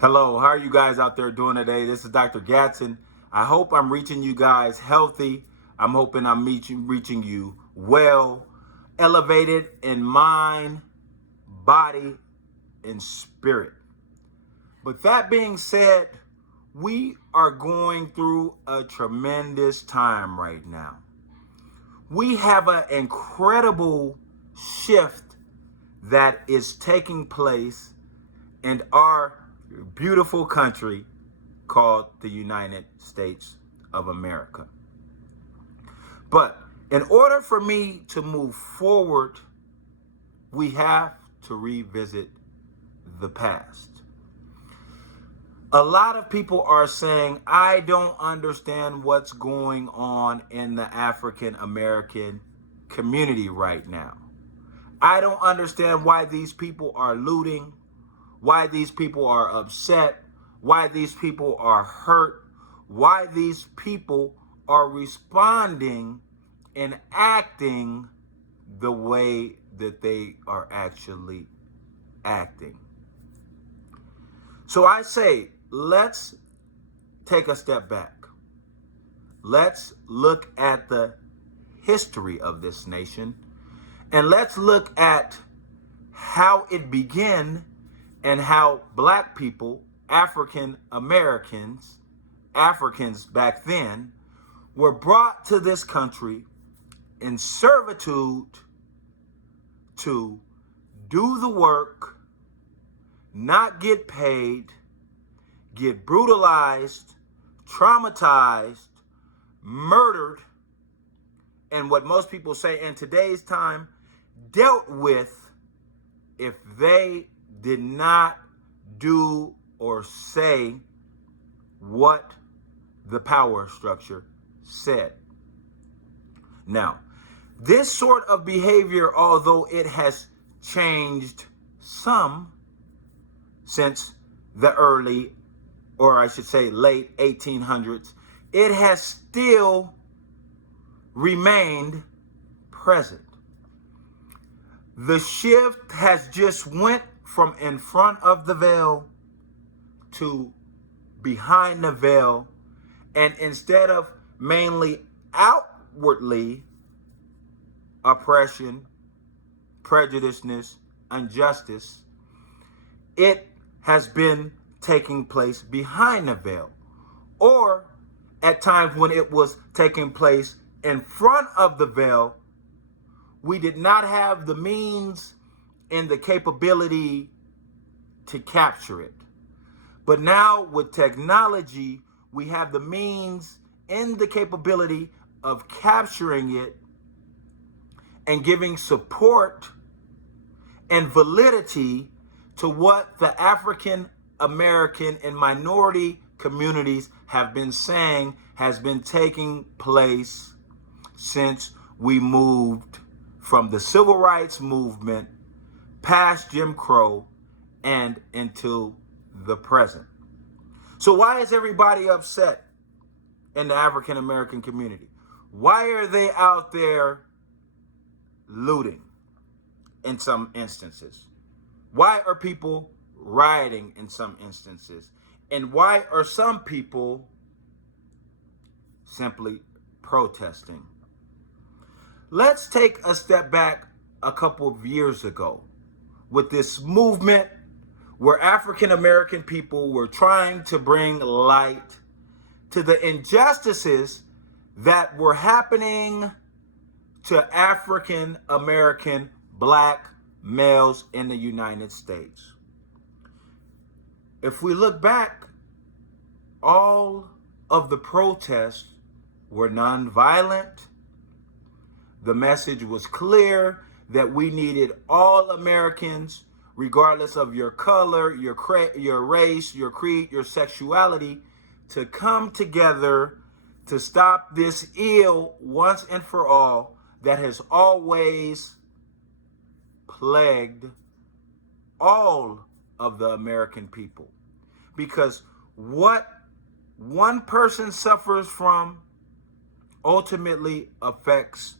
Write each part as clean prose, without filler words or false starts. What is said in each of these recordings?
Hello, how are you guys out there doing today? This is Dr. Gadson. I hope I'm reaching you guys healthy. I'm hoping I'm reaching you well, elevated in mind, body, and spirit. But that being said, we are going through a tremendous time right now. We have an incredible shift that is taking place in our beautiful country called the United States of America. But in order for me to move forward, we have to revisit the past. A lot of people are saying, I don't understand what's going on in the African American community right now. I don't understand why these people are looting, why these people are upset, why these people are hurt, why these people are responding and acting the way that they are actually acting. So I say, let's take a step back. Let's look at the history of this nation, and let's look at how it began and how black people, African Americans, Africans back then, were brought to this country in servitude to do the work, not get paid, get brutalized, traumatized, murdered, and what most people say in today's time, dealt with if they did not do or say what the power structure said. Now, this sort of behavior, although it has changed some since the early, or I should say late 1800s, it has still remained present. The shift has just went from in front of the veil to behind the veil, and instead of mainly outwardly oppression, prejudiceness, injustice, it has been taking place behind the veil, or at times when it was taking place in front of the veil, we did not have the means and the capability to capture it. But now with technology, we have the means and the capability of capturing it and giving support and validity to what the African American and minority communities have been saying has been taking place since we moved from the civil rights movement past Jim Crow and into the present. So why is everybody upset in the African American community? Why are they out there looting in some instances? Why are people rioting in some instances? And why are some people simply protesting? Let's take a step back a couple of years ago with this movement where African American people were trying to bring light to the injustices that were happening to African American black males in the United States. If we look back, all of the protests were nonviolent. The message was clear that we needed all Americans, regardless of your color, your race, your creed, your sexuality, to come together to stop this ill once and for all that has always plagued all of the American people. Because what one person suffers from ultimately affects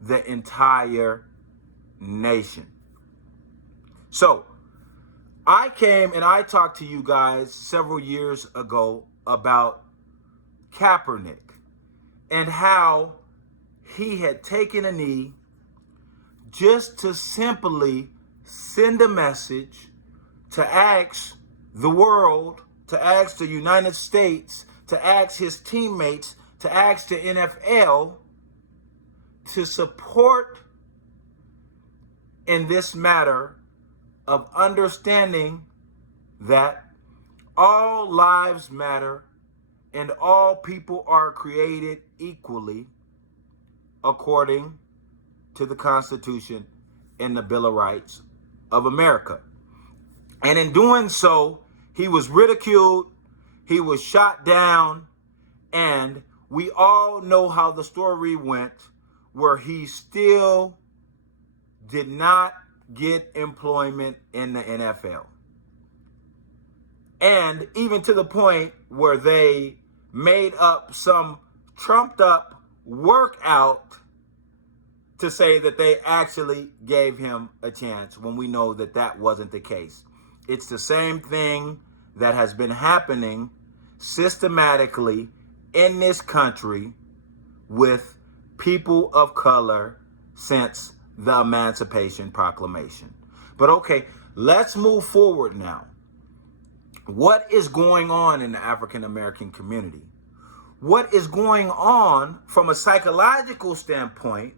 the entire nation. So I came and I talked to you guys several years ago about Kaepernick and how he had taken a knee just to simply send a message to ask the world, to ask the United States, to ask his teammates, to ask the NFL to support in this matter of understanding that all lives matter and all people are created equally according to the Constitution and the Bill of Rights of America. And in doing so, he was ridiculed, he was shot down, and we all know how the story went, where he still did not get employment in the NFL. And even to the point where they made up some trumped up workout to say that they actually gave him a chance, when we know that that wasn't the case. It's the same thing that has been happening systematically in this country with people of color since the Emancipation Proclamation. But okay, let's move forward now. What is going on in the African American community? What is going on from a psychological standpoint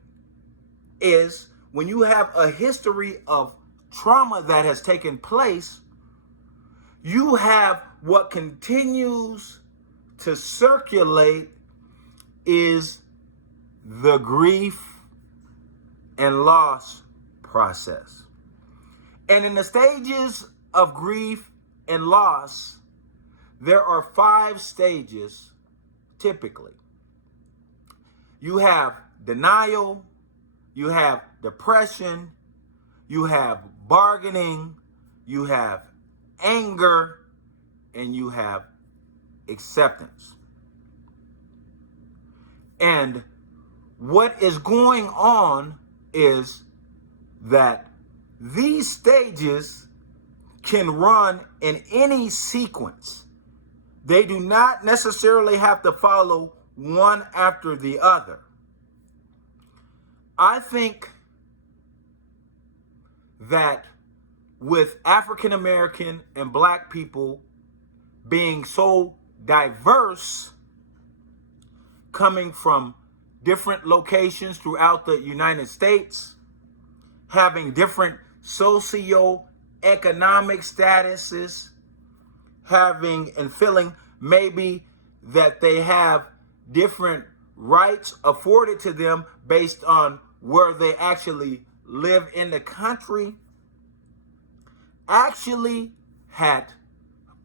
is when you have a history of trauma that has taken place, you have what continues to circulate is the grief and loss process. And in the stages of grief and loss, there are 5 stages typically. You have denial, you have depression, you have bargaining, you have anger, and you have acceptance. And what is going on is that these stages can run in any sequence. They do not necessarily have to follow one after the other. I think that with African American and Black people being so diverse, coming from different locations throughout the United States, having different socio-economic statuses, having and feeling maybe that they have different rights afforded to them based on where they actually live in the country, actually had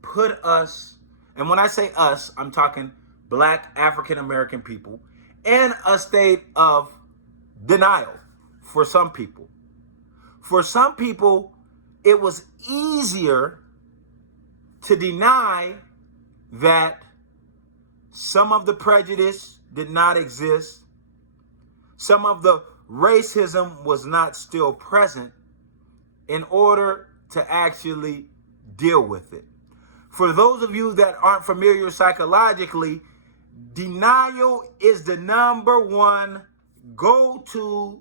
put us, and when I say us, I'm talking Black African American people, in a state of denial for some people. For some people, it was easier to deny that some of the prejudice did not exist, some of the racism was not still present, in order to actually deal with it. For those of you that aren't familiar psychologically, denial is the number one go-to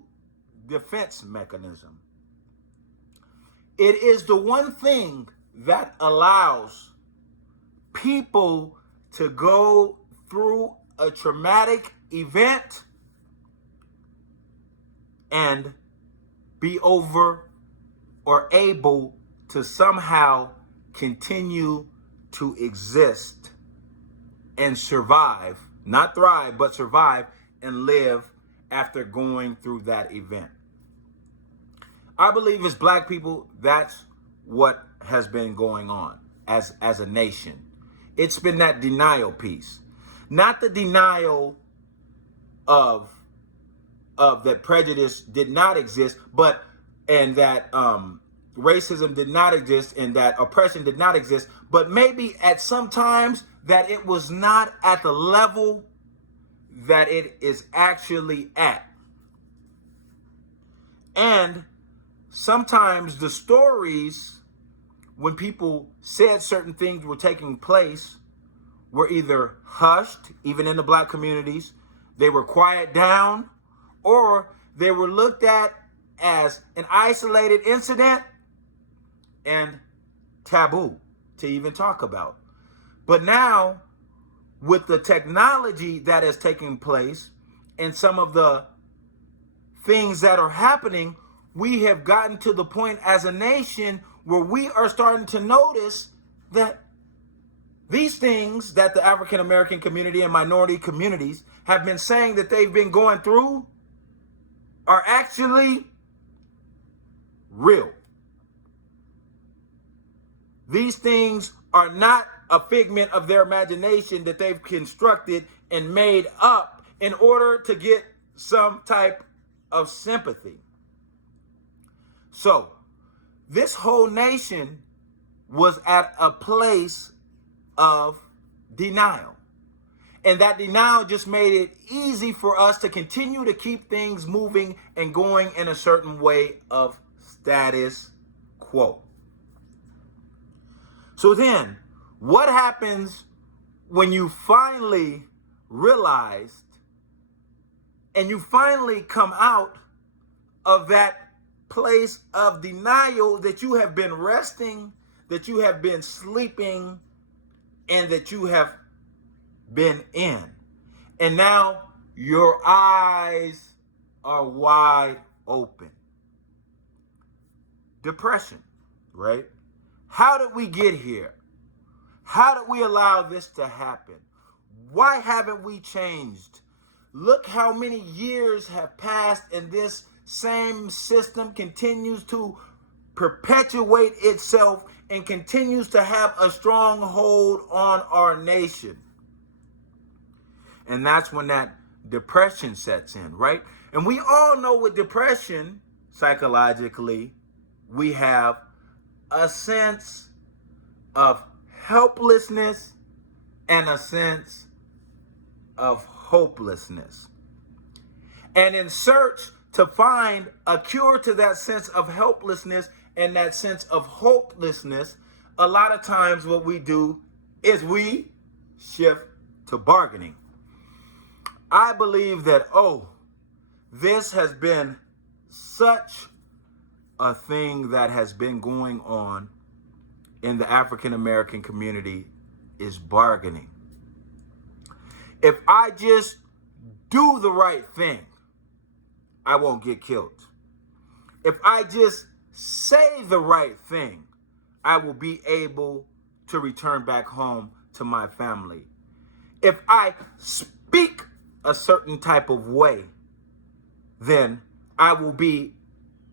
defense mechanism. It is the one thing that allows people to go through a traumatic event and be over or able to somehow continue to exist and survive, not thrive, but survive and live after going through that event. I believe as Black people, that's what has been going on as a nation. It's been that denial piece, not the denial of that prejudice did not exist, and that racism did not exist, and that oppression did not exist, but maybe at some times that it was not at the level that it is actually at. And sometimes the stories when people said certain things were taking place, were either hushed, even in the black communities, they were quiet down, or they were looked at as an isolated incident and taboo to even talk about. But now, with the technology that is taking place and some of the things that are happening, we have gotten to the point as a nation where we are starting to notice that these things that the African American community and minority communities have been saying that they've been going through are actually real. These things are not a figment of their imagination that they've constructed and made up in order to get some type of sympathy. So, this whole nation was at a place of denial. And that denial just made it easy for us to continue to keep things moving and going in a certain way of status quo. So then, what happens when you finally realized and you finally come out of that place of denial that you have been resting, that you have been sleeping, and that you have been in? And now your eyes are wide open. Depression, right? How did we get here? How did we allow this to happen? Why haven't we changed? Look how many years have passed and this same system continues to perpetuate itself and continues to have a strong hold on our nation. And that's when that depression sets in, right? And we all know with depression, psychologically, we have a sense of helplessness and a sense of hopelessness. And in search to find a cure to that sense of helplessness and that sense of hopelessness, a lot of times what we do is we shift to bargaining. I believe that, this has been such a thing that has been going on in the African American community is bargaining. If I just do the right thing, I won't get killed. If I just say the right thing, I will be able to return back home to my family. If I speak a certain type of way, then I will be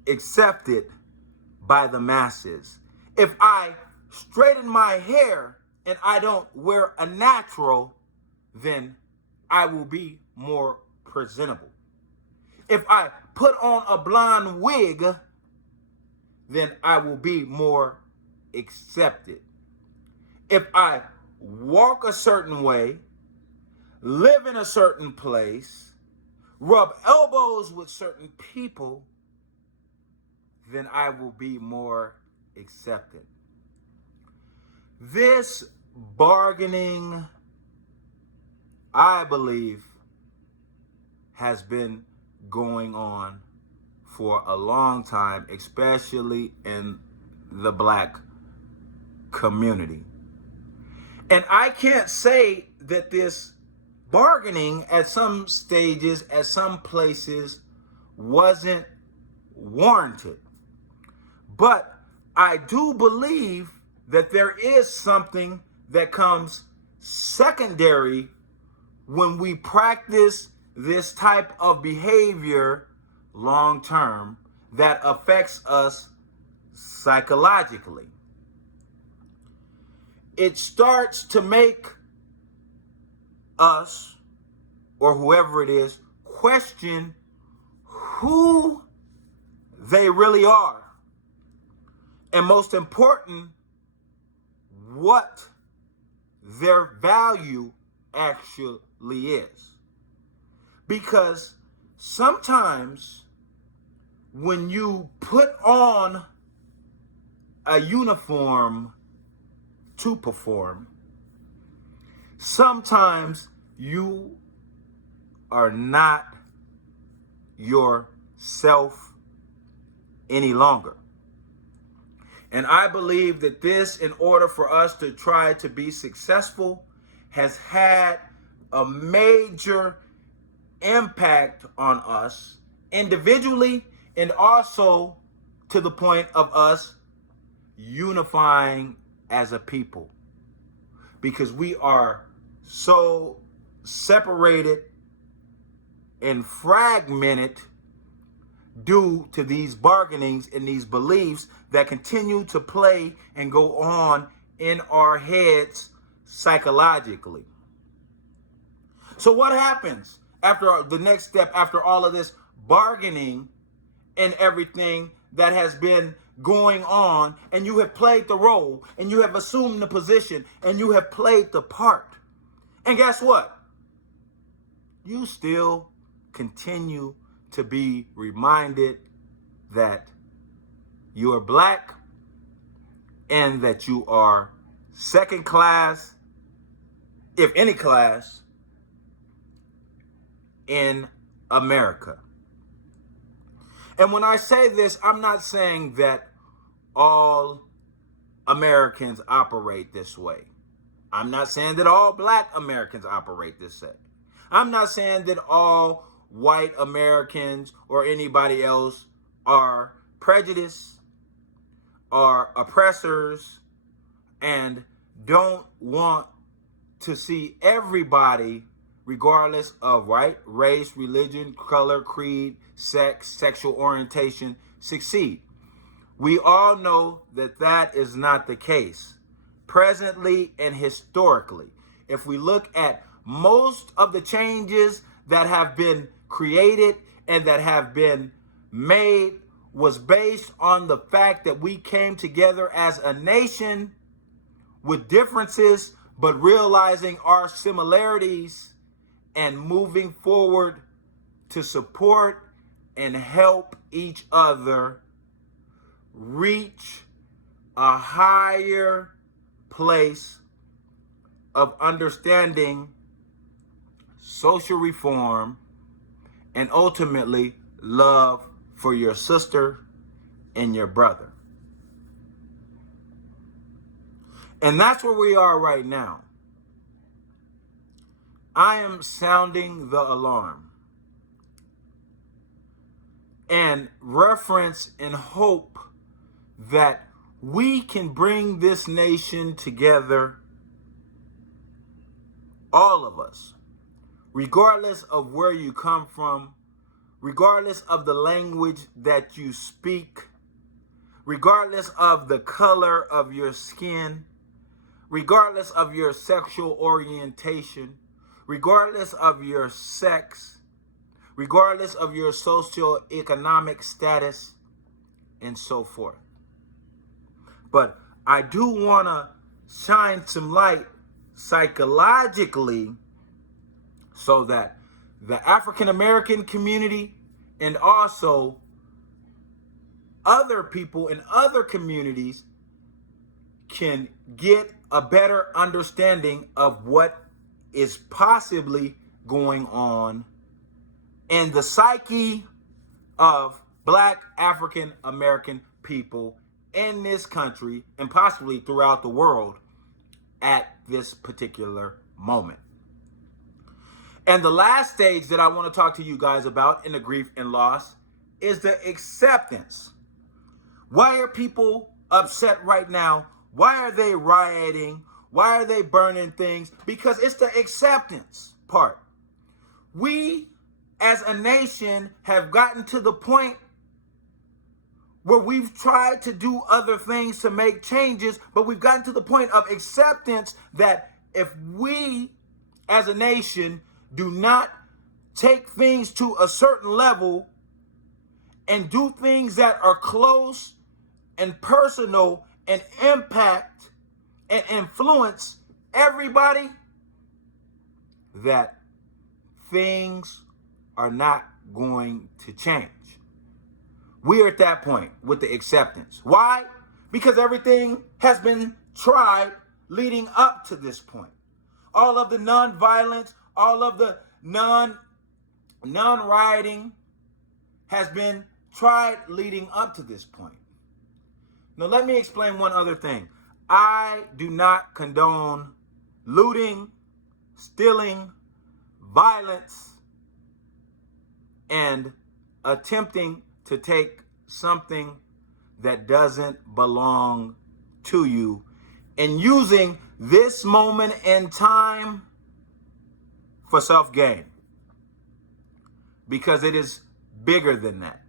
accepted by the masses. If I straighten my hair and I don't wear a natural, then I will be more presentable. If I put on a blonde wig, then I will be more accepted. If I walk a certain way, live in a certain place, rub elbows with certain people, then I will be more accepted. This bargaining, I believe, has been going on for a long time, especially in the black community. And I can't say that this bargaining at some stages, at some places, wasn't warranted. But I do believe that there is something that comes secondary when we practice this type of behavior long term that affects us psychologically. It starts to make us, or whoever it is, question who they really are. And most important, what their value actually is. Because sometimes when you put on a uniform to perform, sometimes you are not yourself any longer. And I believe that this, in order for us to try to be successful, has had a major impact on us individually, and also to the point of us unifying as a people, because we are so separated and fragmented due to these bargainings and these beliefs that continue to play and go on in our heads psychologically. So what happens after the next step, after all of this bargaining and everything that has been going on, and you have played the role, and you have assumed the position, and you have played the part? And guess what? You still continue to be reminded that you are black and that you are second class, if any class, in America. And when I say this, I'm not saying that all Americans operate this way. I'm not saying that all black Americans operate this way. I'm not saying that all white Americans or anybody else are prejudiced, are oppressors, and don't want to see everybody, regardless of race, religion, color, creed, sex, sexual orientation, succeed. We all know that that is not the case, presently and historically. If we look at most of the changes that have been created and that have been made, was based on the fact that we came together as a nation with differences, but realizing our similarities and moving forward to support and help each other reach a higher place of understanding social reform and ultimately love for your sister and your brother. And that's where we are right now. I am sounding the alarm and reference and hope that we can bring this nation together, all of us, regardless of where you come from, regardless of the language that you speak, regardless of the color of your skin, regardless of your sexual orientation, regardless of your sex, regardless of your socioeconomic status, and so forth. But I do want to shine some light psychologically so that the African American community and also other people in other communities can get a better understanding of what is possibly going on in the psyche of Black African American people in this country and possibly throughout the world at this particular moment. And the last stage that I want to talk to you guys about in the grief and loss is the acceptance. Why are people upset right now? Why are they rioting? Why are they burning things? Because it's the acceptance part. We as a nation have gotten to the point where we've tried to do other things to make changes, but we've gotten to the point of acceptance that if we as a nation do not take things to a certain level and do things that are close and personal and impact and influence everybody, that things are not going to change. We are at that point with the acceptance. Why? because everything has been tried leading up to this point. All of the non-violence, all of the non-rioting has been tried leading up to this point. Now, let me explain one other thing. I do not condone looting, stealing, violence, and attempting to take something that doesn't belong to you and using this moment in time for self-gain, because it is bigger than that.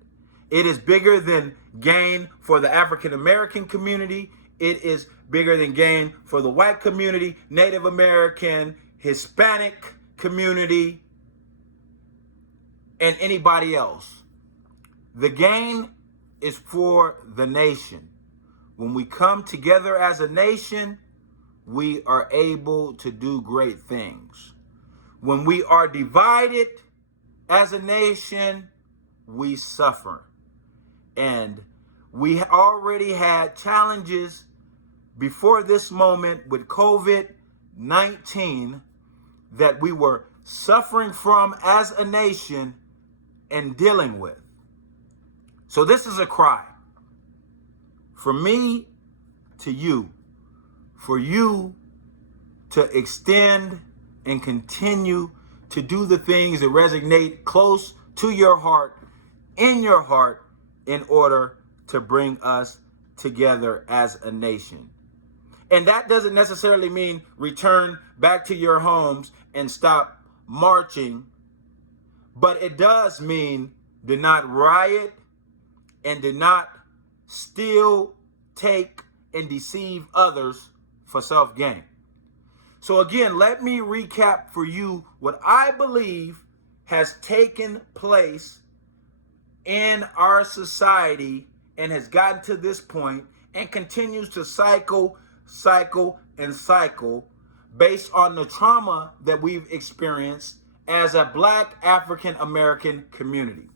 It is bigger than gain for the African American community. It is bigger than gain for the white community, Native American, Hispanic community, and anybody else. The gain is for the nation. When we come together as a nation, we are able to do great things. When we are divided as a nation, we suffer. And we already had challenges before this moment with COVID-19 that we were suffering from as a nation and dealing with. So this is a cry from me to you, for you to extend and continue to do the things that resonate close to your heart, in your heart, in order to bring us together as a nation. And that doesn't necessarily mean return back to your homes and stop marching, but it does mean do not riot and do not steal, take, and deceive others for self-gain. So again, let me recap for you what I believe has taken place in our society and has gotten to this point and continues to cycle based on the trauma that we've experienced as a Black African American community.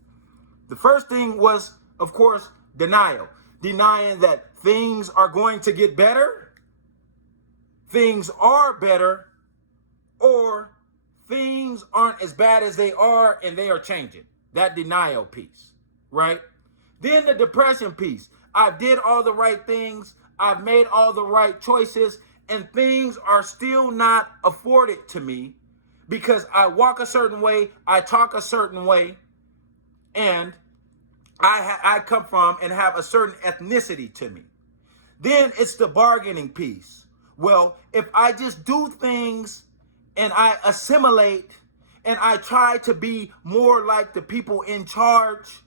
The first thing was, of course, denial. Denying that things are going to get better, things are better, or things aren't as bad as they are and they are changing. That denial piece, right? Then the depression piece. I did all the right things. I've made all the right choices, and things are still not afforded to me because I walk a certain way, I talk a certain way, and I come from and have a certain ethnicity to me. Then it's the bargaining piece. Well, if I just do things and I assimilate and I try to be more like the people in charge,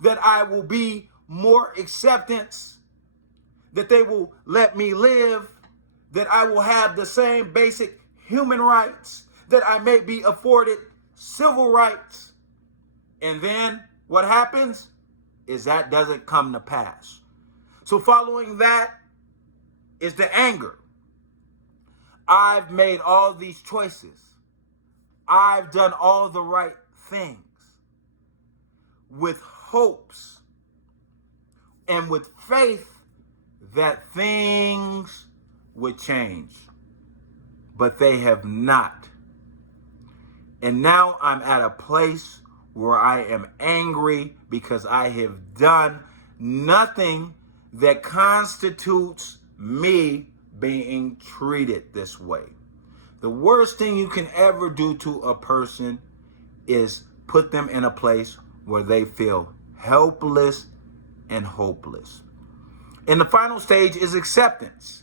that I will be more acceptance, that they will let me live, that I will have the same basic human rights, that I may be afforded civil rights. And then what happens is that doesn't come to pass. So following that is the anger. I've made all these choices. I've done all the right things with hopes and with faith that things would change, but they have not. And now I'm at a place where I am angry because I have done nothing that constitutes me being treated this way. The worst thing you can ever do to a person is put them in a place where they feel helpless and hopeless. And the final stage is acceptance.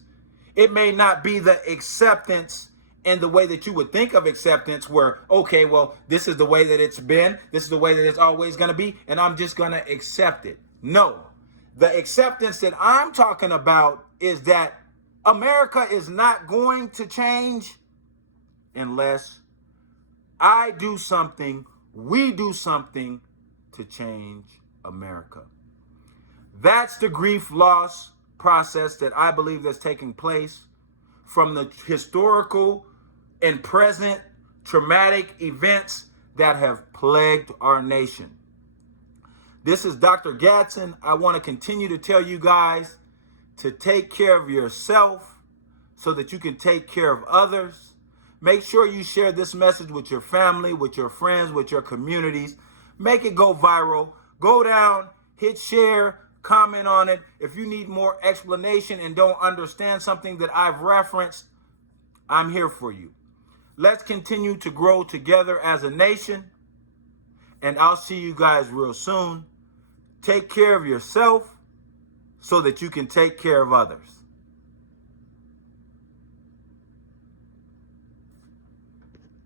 It may not be the acceptance in the way that you would think of acceptance, where, okay, well, this is the way that it's been, this is the way that it's always going to be, and I'm just going to accept it. No, the acceptance that I'm talking about is that America is not going to change unless I do something, we do something to change America. That's the grief loss process that I believe that's taking place from the historical and present traumatic events that have plagued our nation. This is Dr. Gadson. I want to continue to tell you guys to take care of yourself so that you can take care of others. Make sure you share this message with your family, with your friends, with your communities. Make it go viral. Go down, hit share, comment on it. If you need more explanation and don't understand something that I've referenced, I'm here for you. Let's continue to grow together as a nation, and I'll see you guys real soon. Take care of yourself so that you can take care of others.